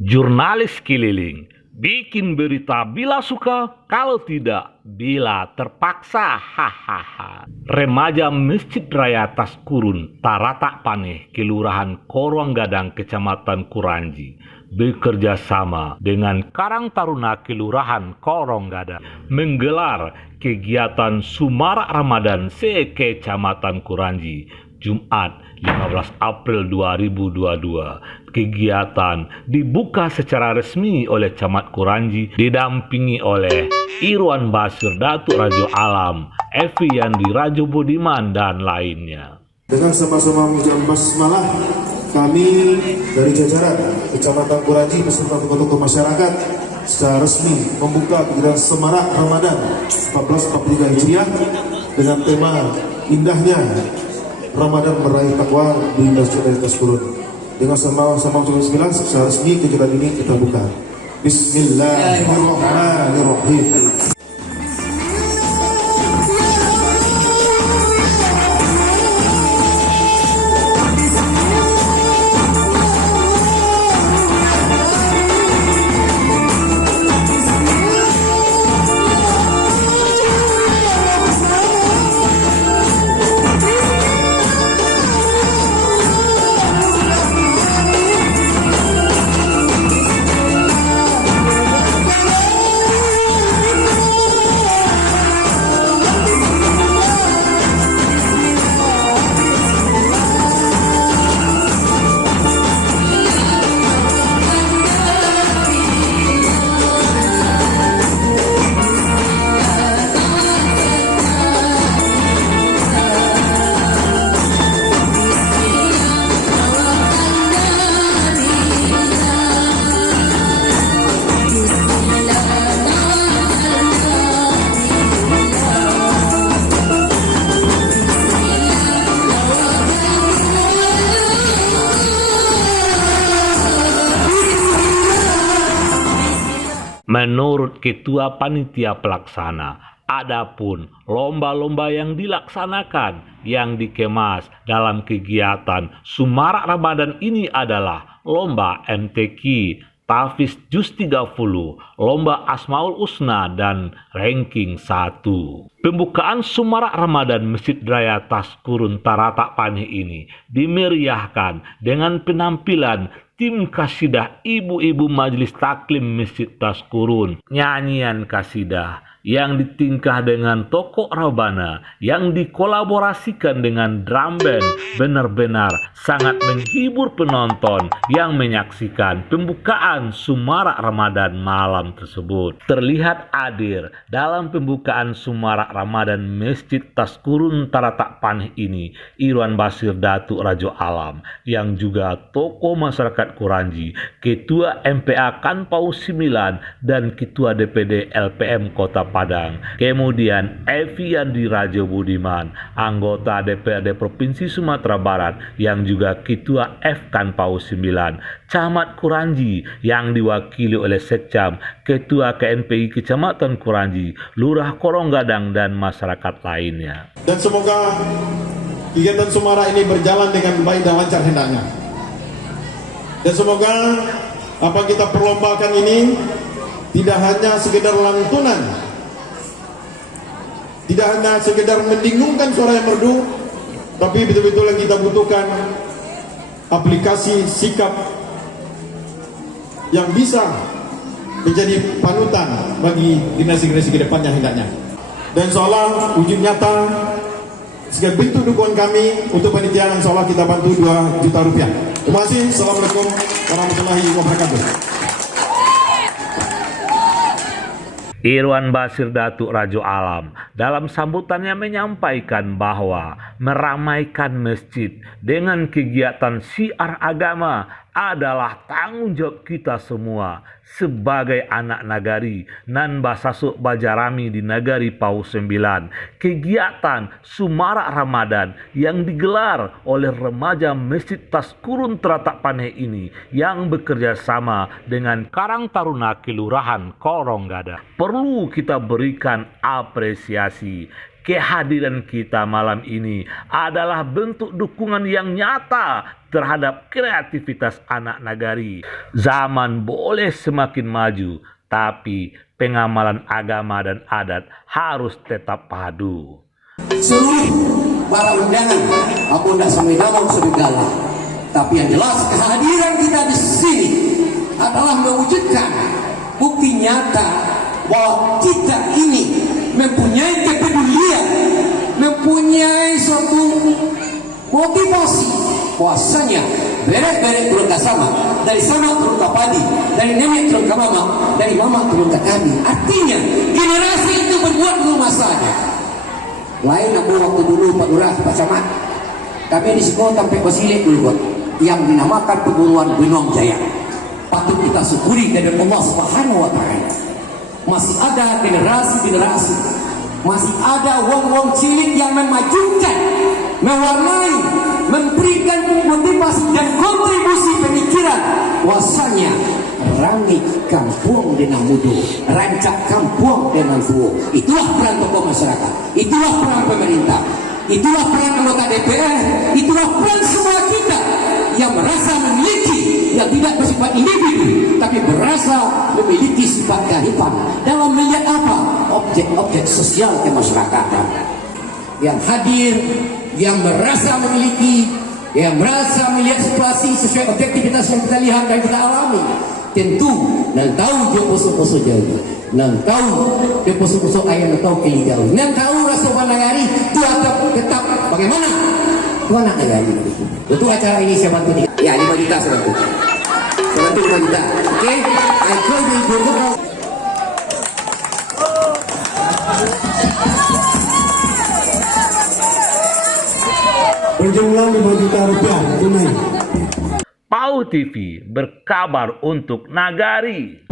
Jurnalis keliling, bikin berita bila suka, kalau tidak bila terpaksa. Hahaha. Remaja Masjid Raya Taskurun, Taratak Paneh, Kelurahan Korong Gadang, Kecamatan Kuranji, bekerja sama dengan Karang Taruna Kelurahan Korong Gadang menggelar kegiatan Sumarak Ramadan se-Kecamatan Kuranji, Jumat 15 April 2022. Kegiatan dibuka secara resmi oleh Camat Kuranji didampingi oleh Irwan Basir Datuk Rajo Alam, Evi Yandi Rajo Budiman, dan lainnya. Dengan sama-sama mengucapkan basmalah, kami dari jajaran Kecamatan Kuranji beserta tokoh-tokoh masyarakat secara resmi membuka kegiatan Semarak Ramadan 1443 Hijriah dengan tema indahnya Ramadan meraih takwa di Masjid Raya Taskurun. Dengan sama-sama ucapkan bismillah, secara resmi kegiatan ini kita buka. Bismillahirrahmanirrahim. Menurut Ketua Panitia Pelaksana, adapun lomba-lomba yang dilaksanakan yang dikemas dalam kegiatan Sumarak Ramadan ini adalah lomba MTQ, Tafiz Juz 30, lomba Asmaul Husna, dan ranking 1. Pembukaan Sumarak Ramadan Masjid Raya Taskurun Taratak Paneh ini dimeriahkan dengan penampilan tim kasidah ibu-ibu Majelis Taklim Masjid Taskurun, nyanyian kasidah yang ditingkah dengan tokoh Rabana yang dikolaborasikan dengan drum band benar-benar sangat menghibur penonton yang menyaksikan pembukaan Sumarak Ramadan malam tersebut. Terlihat hadir dalam pembukaan Sumarak Ramadan Masjid Taskurun Taratak Paneh ini Irwan Basir Datuk Rajo Alam yang juga tokoh masyarakat Kuranji, Ketua MPA Kanpau 9 dan Ketua DPD LPM Kota Padang. Kemudian Evi Yandi Rajo Budiman, anggota DPRD Provinsi Sumatera Barat yang juga Ketua F Kanpau 9, Camat Kuranji yang diwakili oleh Sekcam, Ketua KNPI Kecamatan Kuranji, Lurah Korong Gadang, dan masyarakat lainnya. Dan semoga kegiatan Sumarak ini berjalan dengan baik dan lancar hendaknya. Dan semoga apa kita perlombakan ini tidak hanya sekedar lantunan, tidak hanya sekedar mendengungkan suara yang merdu, tapi betul-betul yang kita butuhkan aplikasi sikap yang bisa menjadi panutan bagi generasi-generasi ke depannya hendaknya. Dan seolah wujud nyata sebagai bentuk dukungan kami untuk panitia, insyaallah kita bantu 2 juta rupiah. Terima kasih. Assalamualaikum warahmatullahi wabarakatuh. Irwan Basir Datuk Rajo Alam dalam sambutannya menyampaikan bahwa meramaikan masjid dengan kegiatan syiar agama adalah tanggung jawab kita semua sebagai anak nagari nan basasuk bajarami di nagari Pau 9. Kegiatan Sumarak Ramadan yang digelar oleh remaja Masjid Taskurun Taratak Paneh ini yang bekerja sama dengan Karang Taruna Kelurahan Korong Gadang perlu kita berikan apresiasi. Kehadiran kita malam ini adalah bentuk dukungan yang nyata terhadap kreativitas anak nagari. Zaman boleh semakin maju, tapi pengamalan agama dan adat harus tetap padu. Seluruh para undangan, aku tidak sampai dalam segala. Tapi yang jelas kehadiran kita di sini adalah mewujudkan bukti nyata bahwa kita ini mempunyai kepedulian, mempunyai suatu motivasi bahwasanya beret-beret turun ke sama, dari sama turun ke padi, dari nenek turun ke mama, dari mama turun ke kami. Artinya generasi itu berbuat rumah saja. Lain aku waktu dulu Pak Lurah, Pak Camat, kami di sekolah sampai Basilik dulu yang dinamakan perguruan Benong Jaya. Patut kita syukuri dari Allah Subhanahu wa Ta'ala. Masih ada generasi-generasi, masih ada wong-wong cilik yang memajukan, mewarnai, memberikan motivasi dan kontribusi pemikiran bahwasanya rangi kampung dengan mudu, rancak kampung dengan tuo. Itulah peran tokoh masyarakat, itulah peran pemerintah, itulah peran anggota DPR, itulah peran semua kita yang merasa memiliki, yang tidak bersifat individu tapi berasa memiliki sifat kearifan dalam melihat apa? Objek-objek sosial kemasyarakatan yang hadir, yang merasa memiliki, yang merasa melihat situasi sesuai objektivitas yang kita lihat dan kita alami. Tentu nan tahu dia poso-poso jauh, nan tahu dia poso-poso ayam, nan tahu keli jauh, nan tahu rasa nagari itu tetap bagaimana tuan nagari. Untuk acara ini saya bantu dia. Ya 5 juta saya bantu. Saya bantu 5 juta. Oke, I call you dulu. Berjumlah 5 juta rupiah tunai. PAU TV berkabar untuk Nagari.